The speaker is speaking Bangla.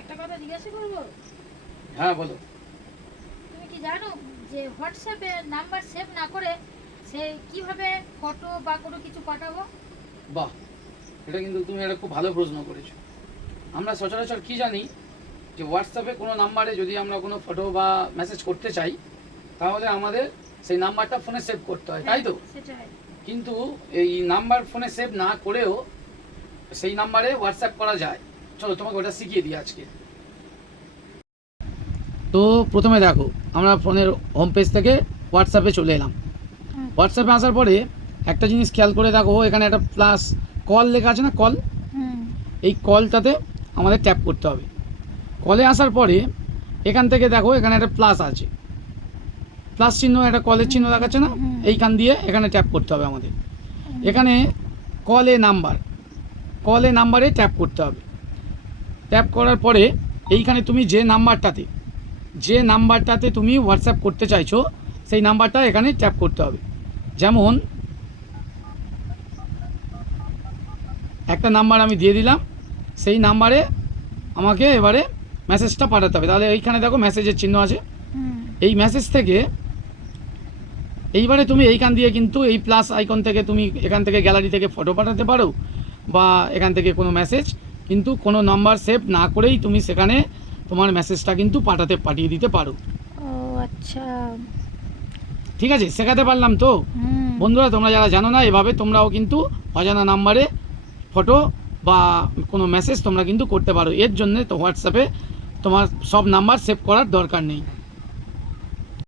একটা কথা জিজ্ঞাসা করবো? হ্যাঁ বলো। তুমি কি জানো যে হোয়াটসঅ্যাপে নাম্বার সেভ না করে সে কিভাবে ফটো বা কোনো কিছু পাঠাবো? বাহ, এটা কিন্তু তুমি একটা খুব ভালো প্রশ্ন করেছো। আমরা সচরাচর কি জানি যে হোয়াটসঅ্যাপে কোনো নাম্বারে যদি আমরা কোনো ফটো বা মেসেজ করতে চাই তাহলে আমাদের সেই নাম্বারটা ফোনে সেভ করতে হয়, তাই তো? সেটাই। কিন্তু এই নাম্বার ফোনে সেভ না করেও সেই নাম্বারে হোয়াটসঅ্যাপ করা যায়। চলো তোমাকে ওটা শিখিয়ে দিই আজকে। তো প্রথমে দেখো, আমরা ফোনের হোম পেজ থেকে হোয়াটসঅ্যাপে চলে এলাম। হোয়াটসঅ্যাপে আসার পরে একটা জিনিস খেয়াল করে দেখো, এখানে একটা প্লাস কল লেখা আছে না, কল। এই কলটাতে আমাদের ট্যাপ করতে হবে। কলে আসার পরে এখান থেকে দেখো এখানে একটা প্লাস আছে, প্লাস চিহ্ন, একটা কলের চিহ্ন দেখাচ্ছে না, এইখান দিয়ে এখানে ট্যাপ করতে হবে আমাদের। এখানে কলে নাম্বারে ট্যাপ করতে হবে। ট্যাপ করার পরে এইখানে তুমি যে নাম্বারটাতে তুমি হোয়াটসঅ্যাপ করতে চাইছো সেই নাম্বারটা এখানে ট্যাপ করতে হবে। যেমন একটা নাম্বার আমি দিয়ে দিলাম, সেই নাম্বারে আমাকে এবারে মেসেজটা পাঠাতে হবে। তাহলে এইখানে দেখো মেসেজের চিহ্ন আছে, এই মেসেজ থেকে এইবারে তুমি এইখান দিয়ে কিন্তু এই প্লাস আইকন থেকে তুমি এখান থেকে গ্যালারি থেকে ফটো পাঠাতে পারো বা এখান থেকে কোনো মেসেজ, কিন্তু কোনো নাম্বার সেভ না করেই তুমি সেখানে তোমার মেসেজটা কিন্তু পাঠিয়ে দিতে পারো। ও আচ্ছা, ঠিক আছে, শেখাতে পারলাম তো? বন্ধুরা, তোমরা যারা জানো না, এভাবে তোমরাও কিন্তু অজানা নাম্বারে ফটো বা কোনো মেসেজ তোমরা কিন্তু করতে পারো। এর জন্যে তো হোয়াটসঅ্যাপে তোমার সব নাম্বার সেভ করার দরকার নেই।